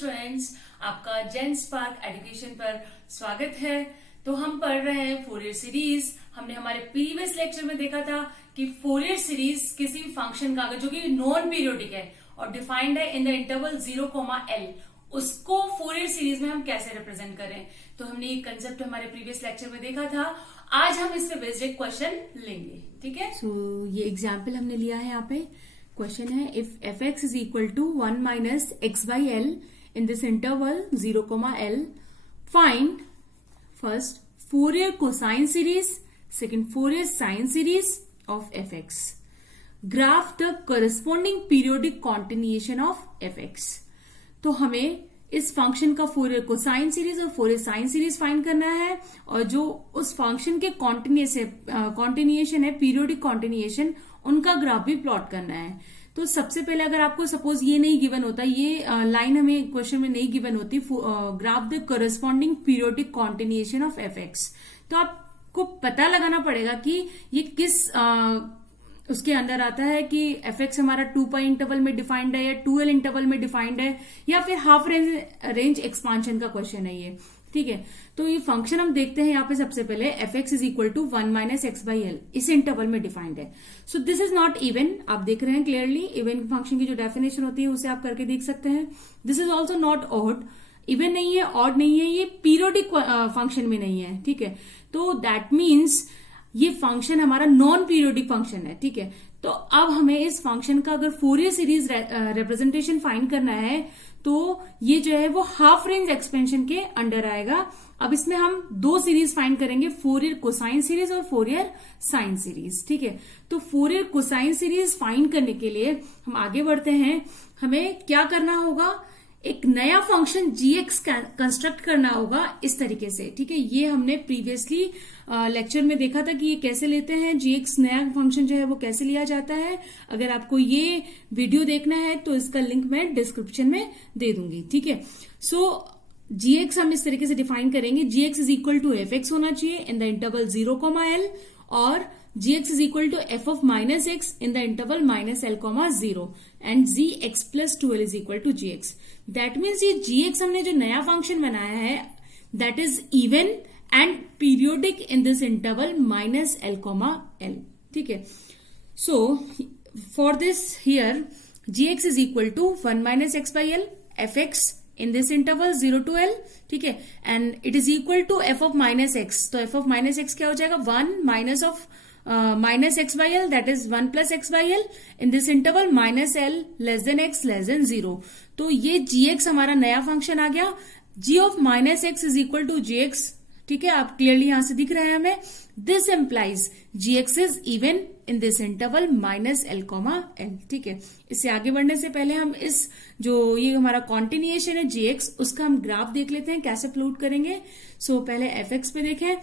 Students, आपका जेन spark education पर स्वागत है। तो हम पढ़ रहे हैं फोरियर सीरीज। हमने हमारे प्रीवियस लेक्चर में देखा था कि फोरियर सीरीज किसी भी फंक्शन का जो कि नॉन पीरियोडिक है और डिफाइंड है इन द इंटरवल 0,L, उसको फोरियर सीरीज में हम कैसे रिप्रेजेंट करें। तो हमने ये कंसेप्ट हमारे प्रीवियस लेक्चर में देखा था। आज हम इस पे बेस्ड एक क्वेश्चन लेंगे, ठीक है। ये एग्जाम्पल हमने लिया है। यहाँ पे क्वेश्चन है, if F X is equal to 1 minus x by L in this interval 0,L, find first Fourier cosine series, second Fourier sine series of F X, graph the corresponding periodic continuation of F X. तो हमें इस function का Fourier cosine series और Fourier sine series find करना है और जो उस फंक्शन के कॉन्टिन्यूएशन है, पीरियोडिक कॉन्टिन्यूएशन, उनका ग्राफ भी प्लॉट करना है। तो सबसे पहले अगर आपको सपोज ये नहीं गिवन होता, ये लाइन हमें क्वेश्चन में नहीं गिवन होती, graph the corresponding periodic continuation of F X, तो आपको पता लगाना पड़ेगा कि ये किस उसके अंदर आता है कि एफ एक्स हमारा 2π इंटरवल में डिफाइंड है या 2L इंटरवल में डिफाइंड है या फिर हाफ रेंज एक्सपांशन का क्वेश्चन है ये, ठीक है। तो ये फंक्शन हम देखते हैं यहाँ पे। सबसे पहले F X is equal to 1 minus x by L इस इंटरवल में डिफाइंड है। So this is not even, आप देख रहे हैं क्लियरली। इवन फंक्शन की जो डेफिनेशन होती है उसे आप करके देख सकते हैं। This is also not odd, even नहीं है, ऑड नहीं है, ये पीरियोडिक फंक्शन में नहीं है, ठीक है। तो दैट मीन्स ये फंक्शन हमारा नॉन पीरियोडिक फंक्शन है, ठीक है। तो अब हमें इस फंक्शन का अगर फोरियर सीरीज रिप्रेजेंटेशन फाइंड करना है तो ये जो है वो हाफ रेंज एक्सपेंशन के अंडर आएगा। अब इसमें हम दो सीरीज फाइंड करेंगे, फोरियर कोसाइन सीरीज और फोरियर साइन सीरीज, ठीक है। तो फोरियर कोसाइन सीरीज फाइंड करने के लिए हम आगे बढ़ते हैं। हमें क्या करना होगा, एक नया फंक्शन gx कंस्ट्रक्ट करना होगा इस तरीके से, ठीक है। ये हमने प्रीवियसली लेक्चर में देखा था कि ये कैसे लेते हैं, gx नया फंक्शन जो है वो कैसे लिया जाता है। अगर आपको ये वीडियो देखना है तो इसका लिंक मैं डिस्क्रिप्शन में दे दूंगी, ठीक है। सो gx हम इस तरीके से डिफाइन करेंगे, gx is equal to F X होना चाहिए इन द इंटरवल 0,L और gx is equal to F of minus X in the interval -L,0 and gx plus 2L is equal to gx। That means ये gx हमने जो नया फंक्शन बनाया है that is even and periodic in this interval -L,L, ठीक है। So for this here gx is equal to 1 minus x by L F x in this interval 0 to L, ठीक है। and it is equal to f of minus x, तो f of minus x क्या हो जाएगा, 1 minus of minus x by L, that is 1 plus x by L in this interval minus L less than x less than 0। तो ये gx हमारा नया function आ गया। g of minus x is equal to gx, ठीक है। आप clearly यहां से दिख रहा है हमें। This implies gx is even in this interval -L,L, ठीक है। इससे आगे बढ़ने से पहले हम इस जो ये हमारा कॉन्टिन्यूएशन है gx, उसका हम ग्राफ देख लेते हैं कैसे प्लॉट करेंगे। सो पहले एफ एक्स पे देखें।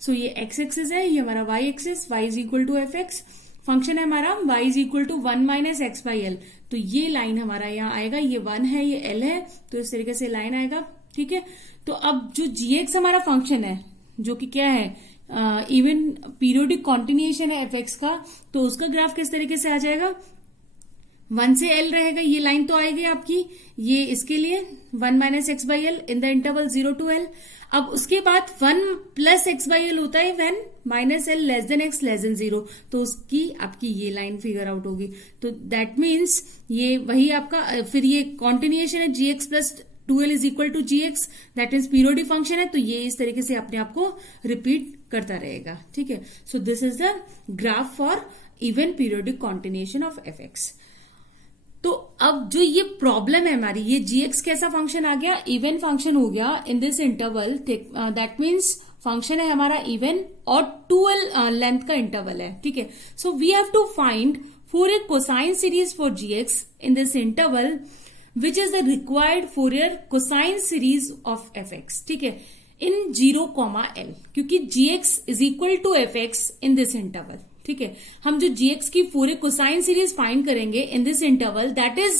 सो ये एक्स एक्सिस है, ये हमारा Y axis, y is equal to F X. Function है हमारा y is equal to 1 minus x by L. तो ये लाइन हमारा यहाँ आएगा, ये 1 है, ये l है, तो इस तरीके से लाइन आएगा, ठीक है। तो अब जो gx हमारा फंक्शन है जो कि क्या है, इवन पीरियोडिक कॉन्टिन्यूएशन है एफ एक्स का, तो उसका ग्राफ किस तरीके से आ जाएगा, 1 से L रहेगा, ये लाइन तो आएगी आपकी, ये इसके लिए 1 minus x by L in the interval 0 to L। अब उसके बाद 1 प्लस एक्स बाई एल होता है when minus L less than x less than 0, तो उसकी आपकी ये लाइन फिगर आउट होगी। तो दैट मीन्स ये वही आपका फिर ये कॉन्टिन्यूएशन है gx plus 2L is equal to gx, that means periodic function है, तो ये इस तरीके से अपने आप को रिपीट करता रहेगा, ठीक है। So this is the graph for even periodic continuation of F X. तो अब जो ये प्रॉब्लम है हमारी, ये gx कैसा फंक्शन आ गया, इवन फंक्शन हो गया इन this interval, that means function है हमारा इवन और 2L लेंथ का इंटरवल है, ठीक है। So we have to find Fourier cosine series for gx in this interval which is the required Fourier cosine series of fx, ठीक है, in 0,L, क्योंकि gx is equal to fx in this interval, ठीक है। हम जो gx की Fourier cosine series find करेंगे in this interval that is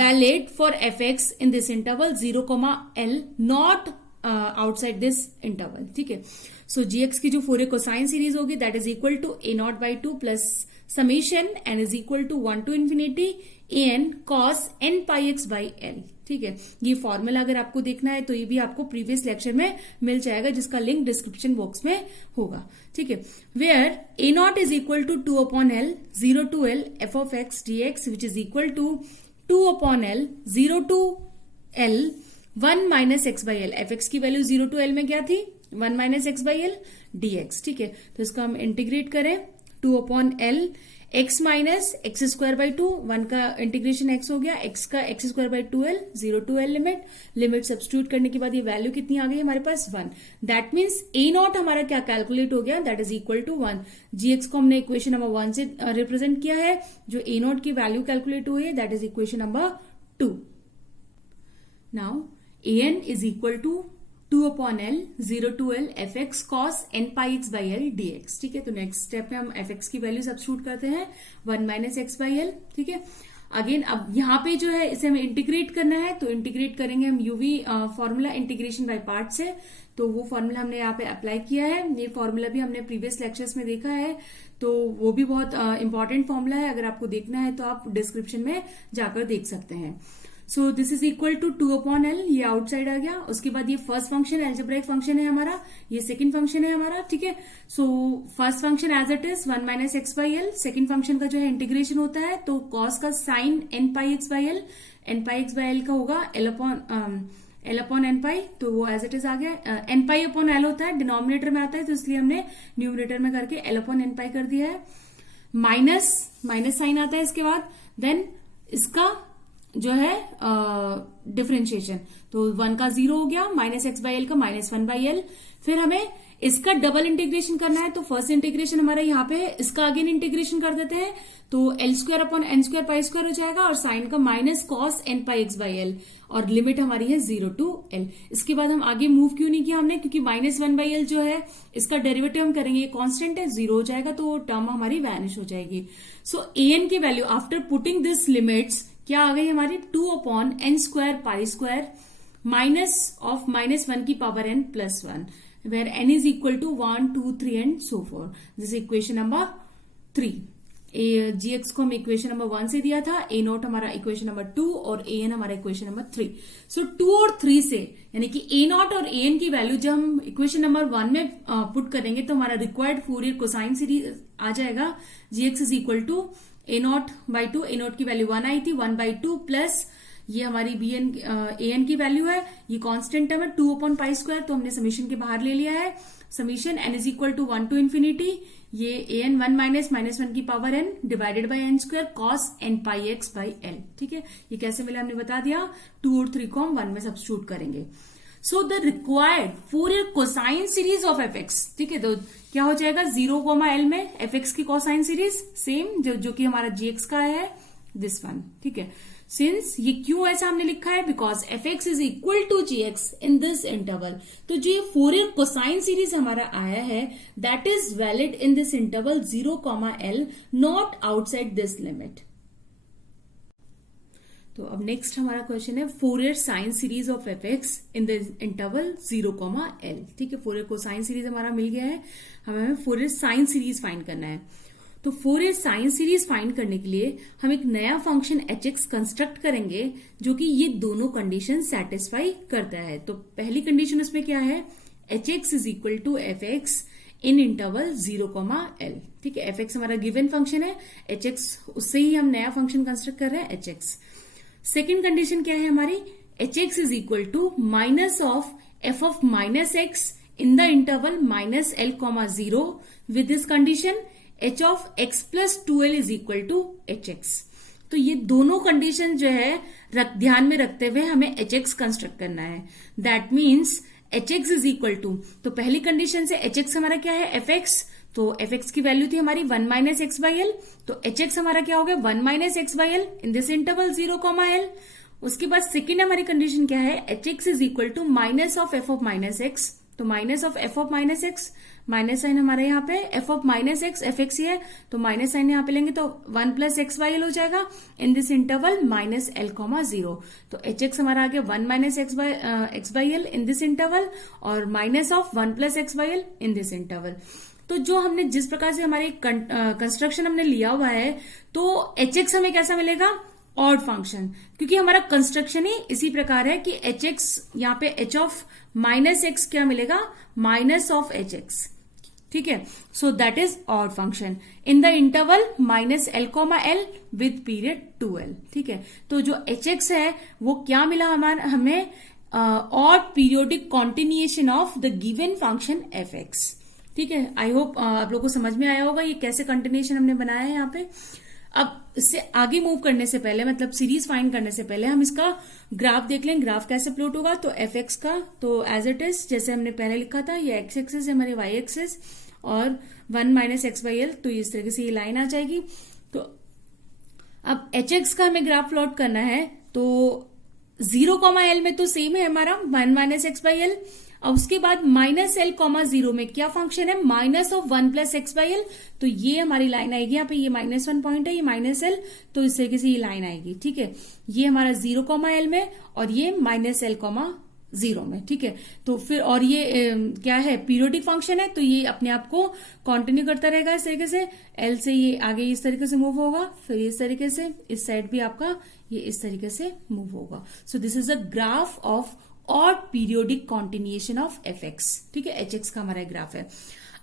valid for fx in this interval 0,L, not outside this interval, ठीक है। So G X की जो फोरियर कोसाइन सीरीज होगी that is equal to a0/2 plus summation n is equal to 1 to infinity an cos n pi x by l, ठीक है। ये formula अगर आपको देखना है तो ये भी आपको प्रीवियस लेक्चर में मिल जाएगा, जिसका लिंक डिस्क्रिप्शन बॉक्स में होगा, ठीक है। Where a0 is equal to 2/l 0 to l f of x dx which is equal to 2/l 0 to l 1 minus x by l। fx की वैल्यू 0 to l में क्या थी? 1 minus x by l dx, ठीक है। तो इसका हम integrate करें 2/l x minus x square by 2, 1 का इंटीग्रेशन x हो गया, x का x square by 2l 0 to l limit substitute करने के बाद ये वैल्यू कितनी आ गई हमारे पास? 1। दैट मीन्स a0 हमारा क्या कैलकुलेट हो गया? That is equal to 1। gx को हमने इक्वेशन नंबर 1 से रिप्रेजेंट किया है, जो a0 की वैल्यू कैलकुलेट हुई है that is equation number 2। Now an is equal to 2/l 0 to l fx cos n pi x by l dx, ठीक है। तो नेक्स्ट स्टेप में हम fx की वैल्यू सब्स्टिट्यूट करते हैं 1 minus x by l, ठीक है। अगेन अब यहाँ पे जो है इसे हमें इंटीग्रेट करना है, तो इंटीग्रेट करेंगे हम UV formula integration by part से, तो वो फॉर्मूला हमने यहाँ पे अप्लाई किया है। ये फॉर्मूला भी हमने प्रीवियस लेक्चर्स में देखा है, तो वो भी बहुत इंपॉर्टेंट फॉर्मूला है। अगर आपको देखना है तो आप डिस्क्रिप्शन में जाकर देख सकते हैं। So this is equal to 2/l, ये आउटसाइड आ गया। उसके बाद ये फर्स्ट फंक्शन एल्जेब्राइक फंक्शन है हमारा, ये सेकंड फंक्शन है हमारा, ठीक है। So first function as it is 1 minus x by l, second function का जो है इंटीग्रेशन होता है, तो cos का sine n pi x by l, n pi x by l का होगा l upon n pi, तो वो एज इट इज आ गया। n pi upon l होता है, डिनोमिनेटर में आता है, तो इसलिए हमने न्यूमरेटर में करके l upon n pi कर दिया है। माइनस साइन आता है इसके बाद, देन इसका जो है डिफरेंशिएशन, तो 1 का 0 हो गया, माइनस एक्स बाई एल का -1/l। फिर हमें इसका डबल इंटीग्रेशन करना है, तो फर्स्ट इंटीग्रेशन हमारा यहाँ पे है, इसका अगेन इंटीग्रेशन कर देते हैं, तो l² / n² हो जाएगा, और साइन का minus cos n pi x by l, और लिमिट हमारी है 0 to l। इसके बाद हम आगे मूव क्यों नहीं किया हमने? क्योंकि -1/l जो है इसका डेरिवेटिव हम करेंगे, ये कांस्टेंट है, 0 हो जाएगा, तो टर्म हमारी वैनिश हो जाएगी। सो an की value after putting this limits क्या आ गई हमारी? 2/n² pi² माइनस ऑफ -1 की power n plus 1, where n is equal to 1 2 3 and so for. This equation number 3। gx को हम इक्वेशन नंबर 1 से दिया था, a0 हमारा इक्वेशन नंबर 2 और an हमारा इक्वेशन नंबर 3। सो 2 और 3 से, यानी कि a0 और an की वैल्यू जब हम इक्वेशन नंबर 1 में पुट करेंगे तो हमारा रिक्वायर्ड फोरियर कोसाइन सीरीज आ जाएगा। gx is equal to a0/2, a0 की वैल्यू 1 आई थी, 1/2 प्लस ये हमारी an की वैल्यू है, ये कांस्टेंट टर्म है 2/π², तो हमने समीशन के बाहर ले लिया है। Summation n is equal to 1 to infinity, ये an 1 minus -1 की power n divided by n² cos n pi x by l, ठीक है। ये कैसे मिला हमने बता दिया, 2 और 3 को हम 1 में सब्स्टिट्यूट करेंगे। So the required Fourier cosine series of fx, ठीक है, तो क्या हो जाएगा 0, l में fx की कोसाइन सीरीज सेम जो कि हमारा gx का है, दिस वन, ठीक है। सिंस ये क्यों ऐसा हमने लिखा है? Because fx is equal to gx in this interval, तो जो ये फोरियर कोसाइन सीरीज हमारा आया है that is valid in this interval 0, l, not outside this limit. तो अब नेक्स्ट हमारा क्वेश्चन है Fourier sine series of fx in the interval 0, l, ठीक है। फोरियर कोसाइन सीरीज हमारा मिल गया है, हमें फोरियर साइन सीरीज फाइंड करना है। तो फोरियर साइन सीरीज फाइंड करने के लिए हम एक नया फंक्शन hx कंस्ट्रक्ट करेंगे जो कि ये दोनों कंडीशन सेटिस्फाई करता है। तो पहली कंडीशन उसमें क्या है? hx is equal to fx in interval 0, l, ठीक है। fx हमारा गिवन फंक्शन है, hx उससे ही हम नया फंक्शन कंस्ट्रक्ट कर रहे हैं hx। सेकेंड कंडीशन क्या है हमारी? hx is equal to minus of f of -x in the interval -l, 0 with this condition h of x plus 2l is equal to hx। तो ये दोनों कंडीशन जो है ध्यान में रखते हुए हमें hx कंस्ट्रक्ट करना है। That means hx is equal to, तो पहली कंडीशन से hx हमारा क्या है? fx, तो fx की वैल्यू थी हमारी 1 minus x by l, तो hx हमारा क्या हो गया? 1 minus x by l in this interval 0, l। उसके बाद सेकेंड हमारी कंडीशन क्या है? hx is equal to minus of f of -x, तो minus of f of -x minus sign हमारे यहाँ पे f of minus x f x ही है, तो माइनस साइन यहाँ पे लेंगे तो 1 प्लस एक्स वाई एल हो जाएगा in this interval minus l comma 0। तो एच एक्स हमारा आ गया 1 minus x by L in this interval और minus of 1 plus x by L in this interval. तो जो हमने जिस प्रकार से हमारे कंस्ट्रक्शन हमने लिया हुआ है, तो एच एक्स हमें कैसा मिलेगा, ऑड फंक्शन, क्योंकि हमारा कंस्ट्रक्शन ही इसी प्रकार है कि एच एक्स यहाँ पे एच ऑफ माइनस एक्स क्या मिलेगा, माइनस ऑफ एच एक्स, ठीक है। So that is odd function in the interval minus l comma L with period 2l, ठीक है। तो जो एच एक्स है वो क्या मिला हमें, odd periodic continuation of the given function F x, ठीक है। आई होप आप लोगों को समझ में आया होगा ये कैसे कंटिन्यूएशन हमने बनाया है यहाँ पे। अब इससे आगे मूव करने से पहले, मतलब सीरीज फाइंड करने से पहले हम इसका ग्राफ देख लें, ग्राफ कैसे प्लॉट होगा। तो एफ एक्स का तो एज इट इज जैसे हमने पहले लिखा था, ये एक्स एक्सिस है हमारे वाई एक्सिस और 1 माइनस एक्स बाई एल, तो इस तरीके से ये लाइन आ जाएगी। तो अब एच एक्स का हमें ग्राफ प्लॉट करना है, तो 0, L में तो सेम है हमारा 1 माइनस एक्स बाई एल, और उसके बाद माइनस एल कॉमा 0 में क्या फंक्शन है, minus of 1 plus x by L. तो ये हमारी लाइन आएगी यहाँ पे, ये -1 पॉइंट है, ये माइनस एल, तो इस तरीके से ये लाइन आएगी, ठीक है। ये हमारा 0, L में और ये माइनस एल कॉमा 0 में, ठीक है। तो फिर और ये क्या है, पीरियोडिक फंक्शन है, तो ये अपने आप को कंटिन्यू करता रहेगा इस तरीके से, एल से ये आगे इस तरीके से मूव होगा, फिर इस तरीके से इस साइड भी आपका ये इस तरीके से मूव होगा। So this is a graph of और periodic continuation of F x, ठीक है। एच एक्स का हमारा ग्राफ है।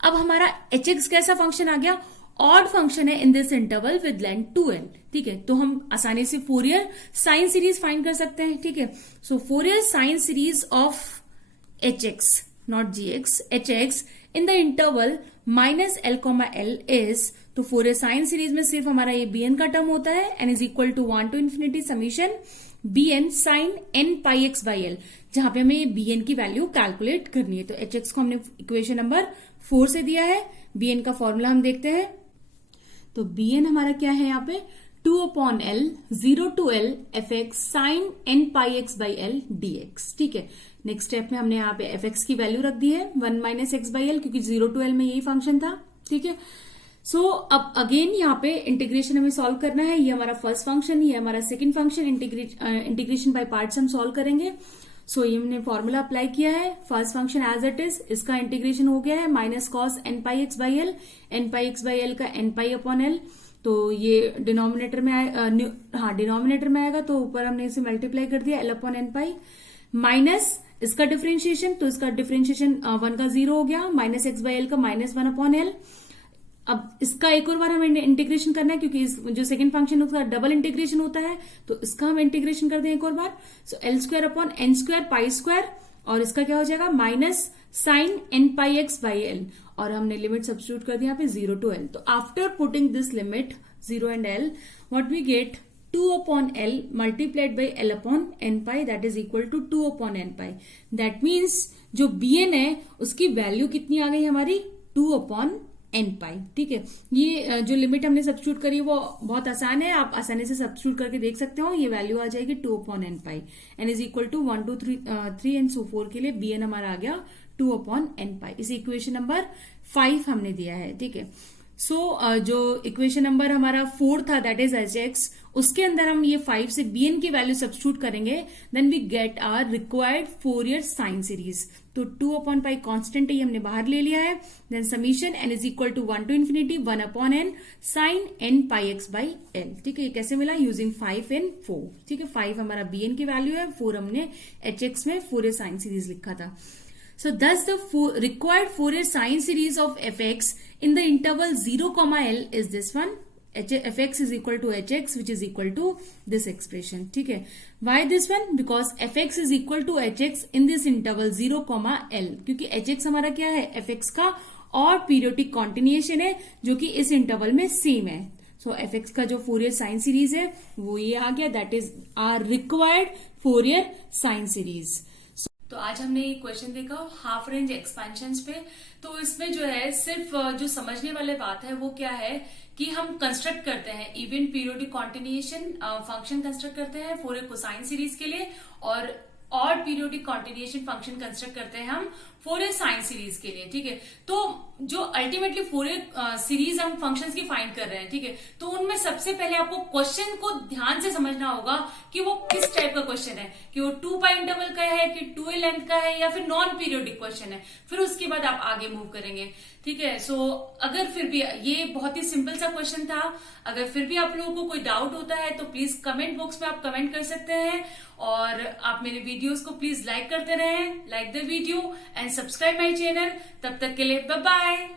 अब हमारा एच एक्स कैसा फंक्शन आ गया, ऑड फंक्शन है इन this interval with length 2l, ठीक है। तो हम आसानी से फोरियर साइन सीरीज फाइंड कर सकते हैं, ठीक है। So Fourier sine series of h x, not g x, h x in the interval minus l comma l is, तो फोरियर साइन सीरीज में सिर्फ हमारा ये bn का टर्म होता है, n is equal to 1 to infinity summation bn sine n pi x by L, जहां पे हमें ये bn की वैल्यू कैलकुलेट करनी है। तो एच एक्स को हमने इक्वेशन नंबर 4 से दिया है, bn का फॉर्मूला हम देखते हैं। तो bn हमारा क्या है यहाँ पे, 2/L 0 to L F X sine n pi x by L dx, ठीक है। नेक्स्ट स्टेप में हमने यहाँ पे एफ एक्स की वैल्यू रख दी है 1 माइनस एक्स बाई एल, क्योंकि 0 to L में यही फंक्शन था, ठीक है। सो अब अगेन यहाँ पे इंटीग्रेशन हमें सॉल्व करना है, ये हमारा फर्स्ट फंक्शन, ये हमारा second function, integration by parts हम सॉल्व करेंगे। सो ये हमने फॉर्मूला अप्लाई किया है, first function as it is, इसका इंटीग्रेशन हो गया है minus cos n pi x by L, n pi x by L का n पाई अपॉन एल, तो ये डिनोमिनेटर में डिनोमिनेटर में आएगा, तो ऊपर हमने इसे मल्टीप्लाई कर दिया l अपॉन n पाई, माइनस इसका डिफरेंशिएशन, तो इसका डिफरेंशिएशन 1 का 0 हो गया, माइनस एक्स बाई एल का -1 अपॉन एल। अब इसका एक और बार हमें इंटीग्रेशन करना है, क्योंकि जो सेकंड फंक्शन उसका डबल इंटीग्रेशन होता है, तो इसका हम इंटीग्रेशन कर दें एक और बार। So l square upon n square pi square, और इसका क्या हो जाएगा, minus sine n pi x by l, और हमने लिमिट सब्स्टिट्यूट कर दिया यहाँ पे 0 to L। तो after putting this limit 0 and L, what we get 2/L multiplied by L upon n pi, that is equal to 2/n pi। That means जो bn है उसकी वैल्यू कितनी आ गई हमारी, 2/n pi, ठीक है। ये जो लिमिट हमने सब्स्टिट्यूट करी वो बहुत आसान है, आप आसानी से सब्स्टिट्यूट करके देख सकते हो। ये वैल्यू आ जाएगी 2/n pi, n is equal to 1 2 3 and so 4 के लिए bn हमारा आ गया 2/n pi। इस इक्वेशन नंबर 5 हमने दिया है, ठीक है। सो जो इक्वेशन नंबर हमारा 4 था, दैट इज एच एक्स, उसके अंदर हम ये 5 से bn की वैल्यू सब्स्टिट्यूट करेंगे, then we get our required Fourier sine series. तो 2/n पाई कॉन्स्टेंट ही हमने बाहर ले लिया है, then summation n is equal to 1 to इन्फिनिटी 1/n sine n pi x by L, ठीक है। ये कैसे मिला, यूजिंग 5 and 4, ठीक है। 5 हमारा bn की वैल्यू है, 4 हमने एच एक्स में फोरियर साइन सीरीज लिखा था। So thus the required Fourier sine series of fx in the interval 0, L is this one, fx is equal to hx, which is equal to this expression, ठीक है। Why this one? Because fx is equal to hx in this interval 0, L, क्योंकि hx हमारा क्या है, fx का और periodic continuation है, जो कि इस इंटरवल में सेम है। सो fx का जो फोरियर साइन सीरीज है वो ये आ गया, that is our required Fourier sine series. तो आज हमने एक क्वेश्चन देखा हाफ रेंज एक्सपेंशंस पे। तो इसमें जो है सिर्फ जो समझने वाले बात है वो क्या है कि हम कंस्ट्रक्ट करते हैं even periodic continuation function construct करते हैं फोरियर कोसाइन सीरीज के लिए, और पीरियोडिक कॉन्टिन्यूएशन फंक्शन कंस्ट्रक्ट करते हैं हम फोरियर साइन सीरीज के लिए, ठीक है। तो जो अल्टीमेटली फोरियर सीरीज हम फंक्शंस की फाइंड कर रहे हैं, ठीक है, तो उनमें सबसे पहले आपको क्वेश्चन को ध्यान से समझना होगा कि वो किस टाइप का क्वेश्चन है, कि वो 2 पाई इंटरवल का है, कि 2a लेंथ का है, या फिर नॉन पीरियोडिक क्वेश्चन है। फिर उसके बाद आप आगे मूव करेंगे, ठीक है। सो अगर फिर भी ये बहुत ही सिंपल सा क्वेश्चन था, अगर फिर भी आप लोगों को कोई डाउट होता है तो प्लीज कमेंट बॉक्स में आप कमेंट कर सकते हैं, और आप मेरे वीडियोस को प्लीज लाइक करते रहें, like the video and subscribe my channel. तब तक के लिए बाय बाय।